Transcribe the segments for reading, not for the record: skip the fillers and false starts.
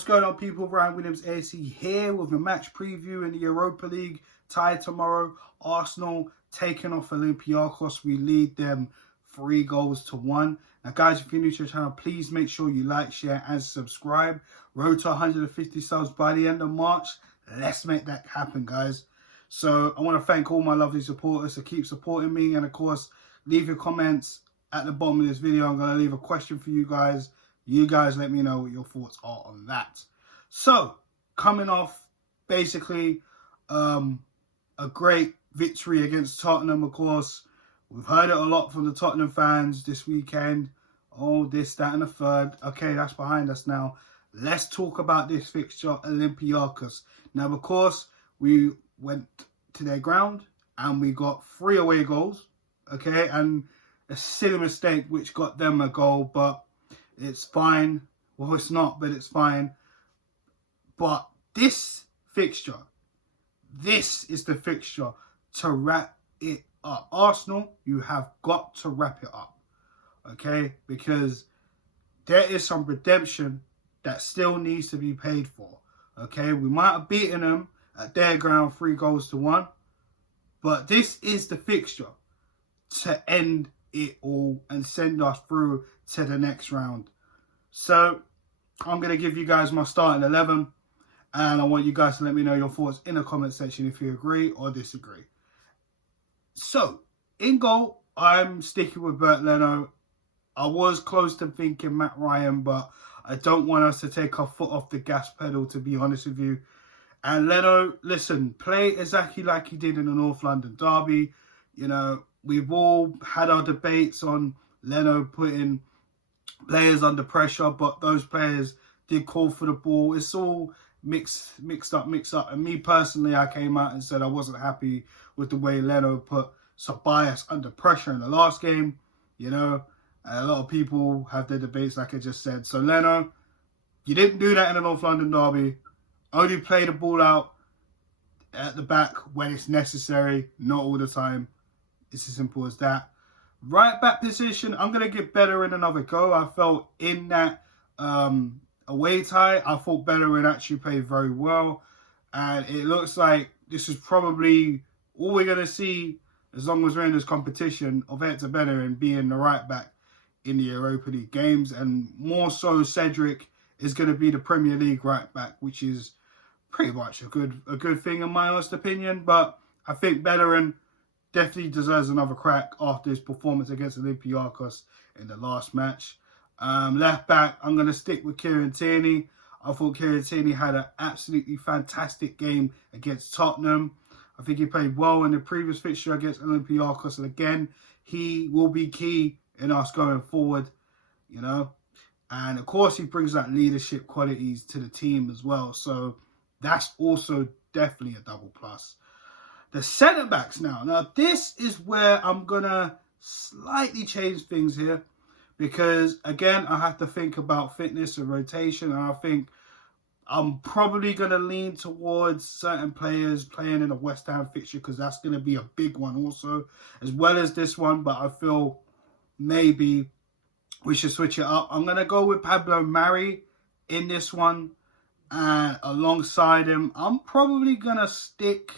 What's going on, people? Ryan Williams AC here with a match preview in the Europa League tie tomorrow. Arsenal taking off Olympiacos. We lead them 3-1. Now, guys, if you're new to the channel, please make sure you like, share, and subscribe. Road to 150 subs by the end of March. Let's make that happen, guys. So I want to thank all my lovely supporters to keep supporting me. And, of course, leave your comments at the bottom of this video. I'm going to leave a question for you guys. You guys let me know what your thoughts are on that. So, coming off basically a great victory against Tottenham, of course. We've heard it a lot from the Tottenham fans this weekend. Oh, this, that, and the third. Okay, that's behind us now. Let's talk about this fixture, Olympiacos. Now, of course, we went to their ground and we got 3 away goals. Okay, and a silly mistake which got them a goal, but it's fine. Well, it's not, but it's fine. But this fixture, this is the fixture to wrap it up. Arsenal, you have got to wrap it up. Okay? Because there is some redemption that still needs to be paid for. Okay? We might have beaten them at their ground 3-1. But this is the fixture to end it all and send us through to the next round. So I'm going to give you guys my starting 11, and I want you guys to let me know your thoughts in the comment section if you agree or disagree. So in goal, I'm sticking with Bernd Leno. I was close to thinking Matt Ryan, but I don't want us to take our foot off the gas pedal, to be honest with you. And Leno, listen, play exactly like he did in the North London derby. You know, we've all had our debates on Leno putting players under pressure, but those players did call for the ball. It's all mixed up. And me personally, I came out and said I wasn't happy with the way Leno put Tobias under pressure in the last game. You know, and a lot of people have their debates, like I just said. So Leno, you didn't do that in the North London derby. Only play the ball out at the back when it's necessary, not all the time. It's as simple as that. Right back position, I'm going to give Bellerin another go. I felt in that away tie, I thought Bellerin actually played very well. And it looks like this is probably all we're going to see as long as we're in this competition of Hector Bellerin being the right back in the Europa League games. And more so, Cedric is going to be the Premier League right back, which is pretty much a good thing in my honest opinion. But I think Bellerin definitely deserves another crack after his performance against Olympiacos in the last match. Left back, I'm going to stick with Kieran Tierney. I thought Kieran Tierney had an absolutely fantastic game against Tottenham. I think he played well in the previous fixture against Olympiacos. And again, he will be key in us going forward, you know. And of course, he brings that leadership qualities to the team as well. So that's also definitely a double plus. The centre-backs now. Now, this is where I'm going to slightly change things here. Because, again, I have to think about fitness and rotation. And I think I'm probably going to lean towards certain players playing in a West Ham fixture. Because that's going to be a big one also. As well as this one. But I feel maybe we should switch it up. I'm going to go with Pablo Mari in this one. And alongside him, I'm probably going to stick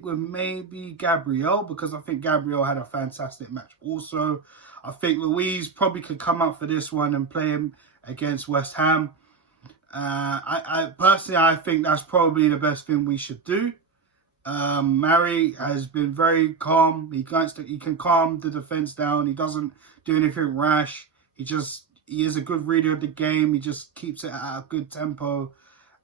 with maybe Gabriel, because I think Gabriel had a fantastic match also. I think Luiz probably could come out for this one and play him against West Ham. I personally, I think that's probably the best thing we should do. Mari has been very calm. He can calm the defense down. He doesn't do anything rash. He is a good reader of the game. He just keeps it at a good tempo.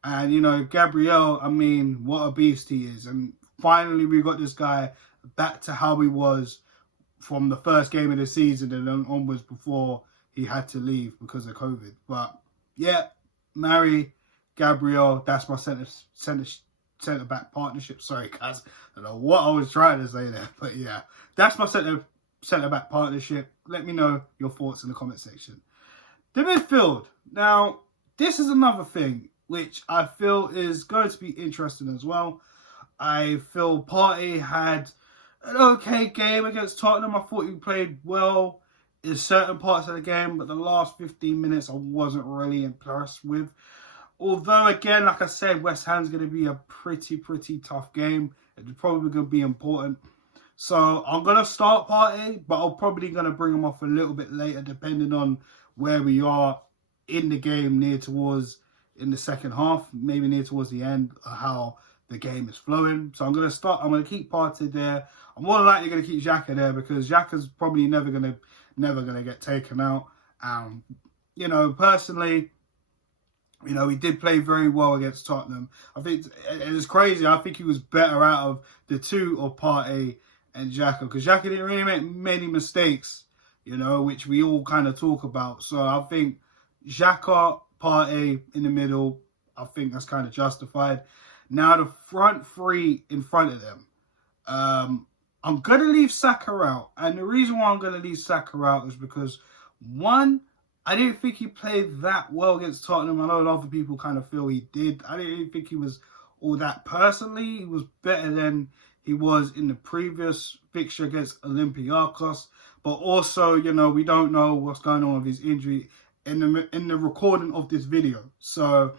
And, you know, Gabriel, I mean, what a beast he is. And finally, we got this guy back to how he was from the first game of the season and then onwards before he had to leave because of COVID. But, yeah, Mari, Gabriel, that's my centre-back partnership. Sorry, guys. I don't know what I was trying to say there. But, yeah, that's my centre-back partnership. Let me know your thoughts in the comment section. The midfield. Now, this is another thing which I feel is going to be interesting as well. I feel Partey had an okay game against Tottenham. I thought he played well. in certain parts of the game, but the last 15 minutes I wasn't really impressed with. Although, again, like I said, West Ham's going to be a pretty tough game. It's probably going to be important. So I'm going to start Partey, but I'm probably going to bring him off a little bit later, depending on where we are in the game in the second half, maybe near towards the end, how the game is flowing. So I'm going to keep Partey there. I'm more than likely going to keep Xhaka there because Xhaka's probably never going to get taken out. You know, personally, you know, he did play very well against Tottenham. I think it's crazy. I think he was better out of the two of Partey and Xhaka because Xhaka didn't really make many mistakes, you know, which we all kind of talk about. So I think Xhaka, Partey in the middle, I think that's kind of justified. Now the front three in front of them. I'm going to leave Saka out. And the reason why I'm going to leave Saka out is because, one, I didn't think he played that well against Tottenham. I know other people kind of feel he did. I didn't think he was all that personally. He was better than he was in the previous fixture against Olympiacos. But also, you know, we don't know what's going on with his injury in the recording of this video. So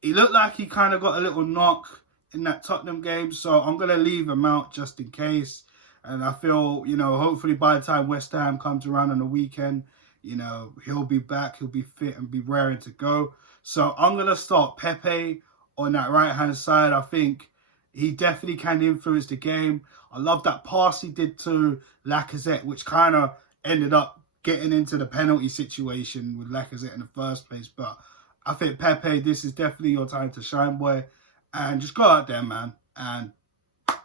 he looked like he kind of got a little knock in that Tottenham game. So I'm going to leave him out just in case. And I feel, you know, hopefully by the time West Ham comes around on the weekend, you know, he'll be back, he'll be fit and be raring to go. So I'm going to start Pepe on that right-hand side. I think he definitely can influence the game. I love that pass he did to Lacazette, which kind of ended up getting into the penalty situation with Lacazette in the first place. But I think Pepe, this is definitely your time to shine, boy. And just go out there, man, and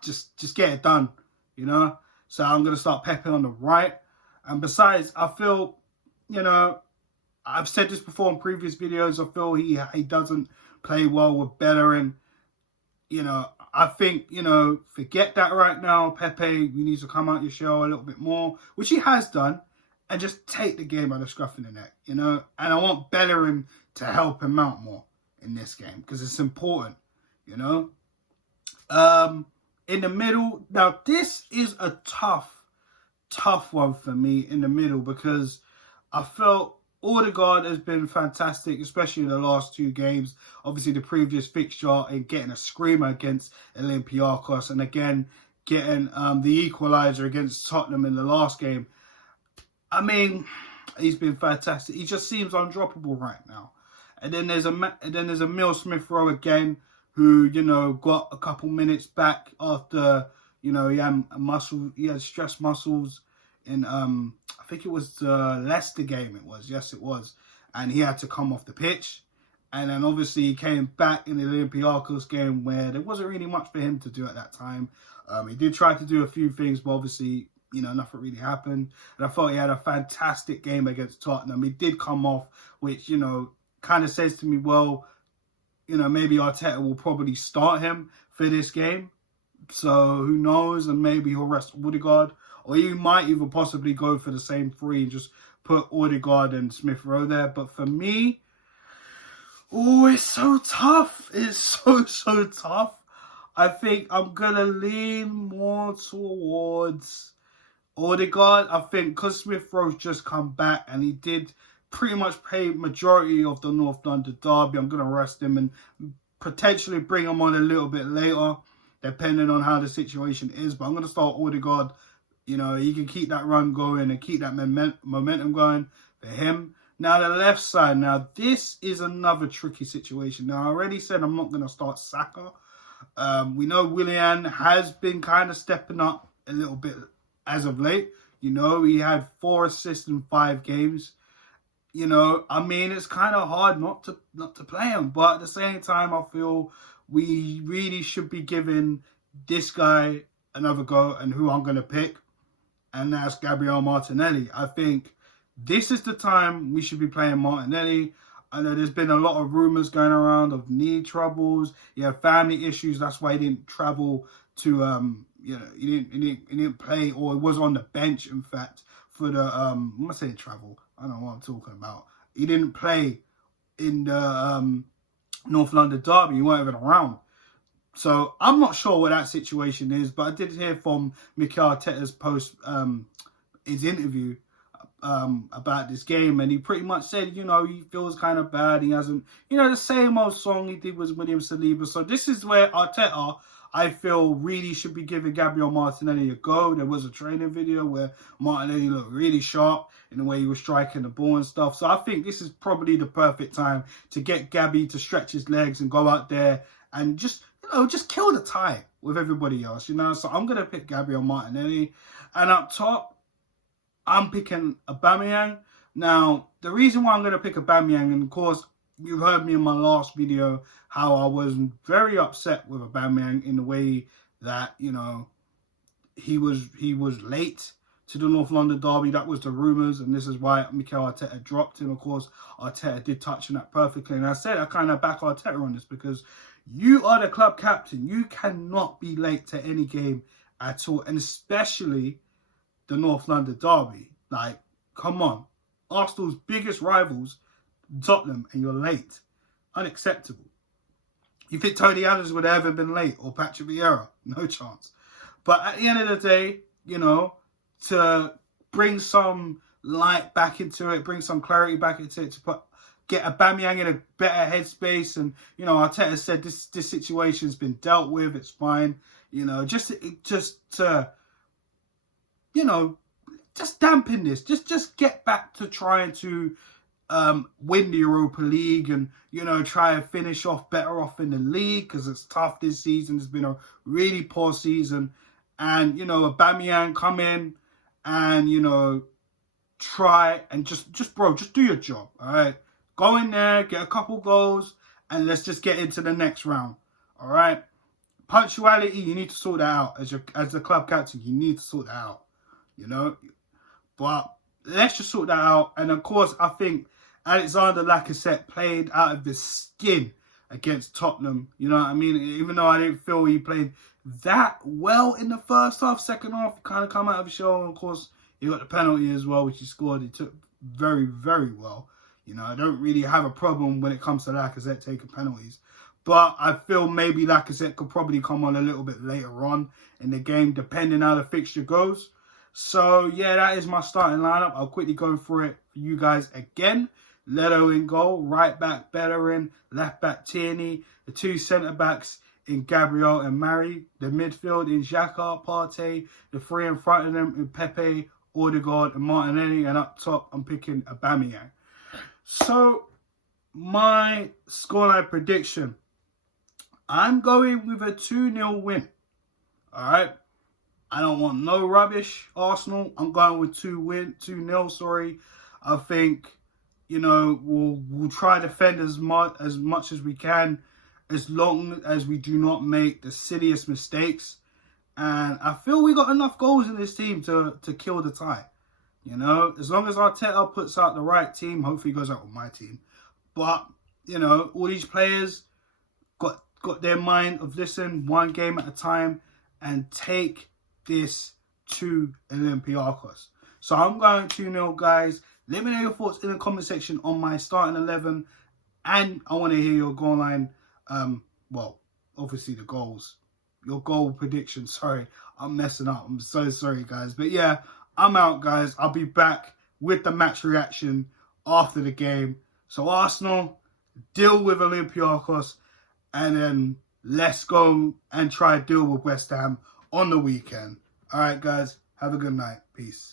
just get it done, you know. So I'm going to start Pepe on the right. And besides, I feel, you know, I've said this before in previous videos, I feel he doesn't play well with Bellerin. You know, I think, you know, forget that right now. Pepe, you need to come out your shell a little bit more, which he has done, and just take the game by the scruff of the neck, you know. And I want Bellerin to help him out more in this game because it's important, you know. In the middle, now this is a tough one for me in the middle because I felt Odegaard has been fantastic, especially in the last two games. Obviously, the previous fixture and getting a screamer against Olympiacos, and again getting the equaliser against Tottenham in the last game. I mean, he's been fantastic. He just seems undroppable right now. And then there's a Mill Smith-Rowe again, who, you know, got a couple minutes back after, you know, he had stress muscles in I think it was the Leicester game. Yes, it was, and he had to come off the pitch. And then obviously he came back in the Olympiacos game where there wasn't really much for him to do at that time. He did try to do a few things, but obviously, you know, nothing really happened. And I thought he had a fantastic game against Tottenham. He did come off, which, you know, kind of says to me, well, you know, maybe Arteta will probably start him for this game. So who knows? And maybe he'll rest Odegaard. Or you might even possibly go for the same three and just put Odegaard and Smith-Rowe there. But for me, oh, it's so tough. It's so tough. I think I'm going to lean more towards Odegaard. I think because Smith-Rowe's just come back and he did pretty much play majority of the North London derby, I'm going to rest him and potentially bring him on a little bit later, depending on how the situation is. But I'm going to start Odegaard. You know, he can keep that run going and keep that momentum going for him. Now, the left side. Now, this is another tricky situation. Now, I already said I'm not going to start Saka. We know Willian has been kind of stepping up a little bit as of late. You know, he had 4 assists in 5 games. You know, I mean, it's kind of hard not to play him. But at the same time, I feel we really should be giving this guy another go, and who I'm going to pick. And that's Gabriel Martinelli. I think this is the time we should be playing Martinelli. I know there's been a lot of rumours going around of knee troubles. He had family issues. That's why he didn't travel to, you know, he didn't play, or he was on the bench, in fact, for the, I'm not saying travel. I don't know what I'm talking about. He didn't play in the North London derby. He weren't even around. So I'm not sure what that situation is, but I did hear from Mikel Arteta's post his interview about this game, and he pretty much said, you know, he feels kind of bad. He hasn't, you know, the same old song he did with William Saliba. So this is where Arteta, I feel, really should be giving Gabriel Martinelli a go. There was a training video where Martinelli looked really sharp in the way he was striking the ball and stuff. So I think this is probably the perfect time to get Gabby to stretch his legs and go out there and just, you know, just kill the tie with everybody else, you know. So I'm going to pick Gabriel Martinelli. And up top, I'm picking Aubameyang. Now, the reason why I'm going to pick Aubameyang, and of course, you heard me in my last video how I was very upset with Aubameyang in the way that, you know, he was late to the North London derby. That was the rumours, and this is why Mikel Arteta dropped him. Of course, Arteta did touch on that perfectly. And I said I kind of back Arteta on this because you are the club captain. You cannot be late to any game at all, and especially the North London derby. Like, come on. Arsenal's biggest rivals, Tottenham, and you're late. Unacceptable. You think Tony Adams would have ever been late, or Patrick Vieira? No chance. But at the end of the day, you know, to bring some light back into it, bring some clarity back into it, to get Aubameyang in a better headspace. And, you know, Arteta said this situation's been dealt with, it's fine. You know, just to, you know, just dampen this. Just get back to trying to win the Europa League and, you know, try and finish off better off in the league, because it's tough this season. It's been a really poor season. And, you know, Aubameyang, come in and, you know, try and just do your job, all right? Go in there, get a couple goals, and let's just get into the next round, all right? Punctuality, you need to sort that out. As the club captain, you need to sort that out, you know? But let's just sort that out. And, of course, I think Alexander Lacazette played out of his skin against Tottenham. You know what I mean? Even though I didn't feel he played that well in the first half, second half, kind of come out of his shell. And, of course, he got the penalty as well, which he scored. He took very, very well. You know, I don't really have a problem when it comes to Lacazette taking penalties. But I feel maybe Lacazette could probably come on a little bit later on in the game, depending how the fixture goes. So, yeah, that is my starting lineup. I'll quickly go through it for you guys again. Leto in goal, right back Bellerin, left back Tierney, the two centre-backs in Gabriel and Mari, the midfield in Xhaka, Partey, the three in front of them in Pepe, Odegaard and Martinelli, and up top I'm picking Aubameyang. So, my scoreline prediction, I'm going with a 2-0 win. Alright? I don't want no rubbish, Arsenal. I'm going with 2-0, sorry. I think, you know, we'll try to defend as much as we can, as long as we do not make the silliest mistakes. And I feel we got enough goals in this team to kill the tie. You know, as long as Arteta puts out the right team, hopefully he goes out with my team. But, you know, all these players got their mind of, listen, one game at a time and take this to Olympiacos. So I'm going 2-0, guys. Let me know your thoughts in the comment section on my starting 11. And I want to hear your goal line. Well, obviously the goals. Your goal prediction. Sorry, I'm messing up. I'm so sorry, guys. But yeah, I'm out, guys. I'll be back with the match reaction after the game. So Arsenal, deal with Olympiacos. And then let's go and try to deal with West Ham on the weekend. All right, guys. Have a good night. Peace.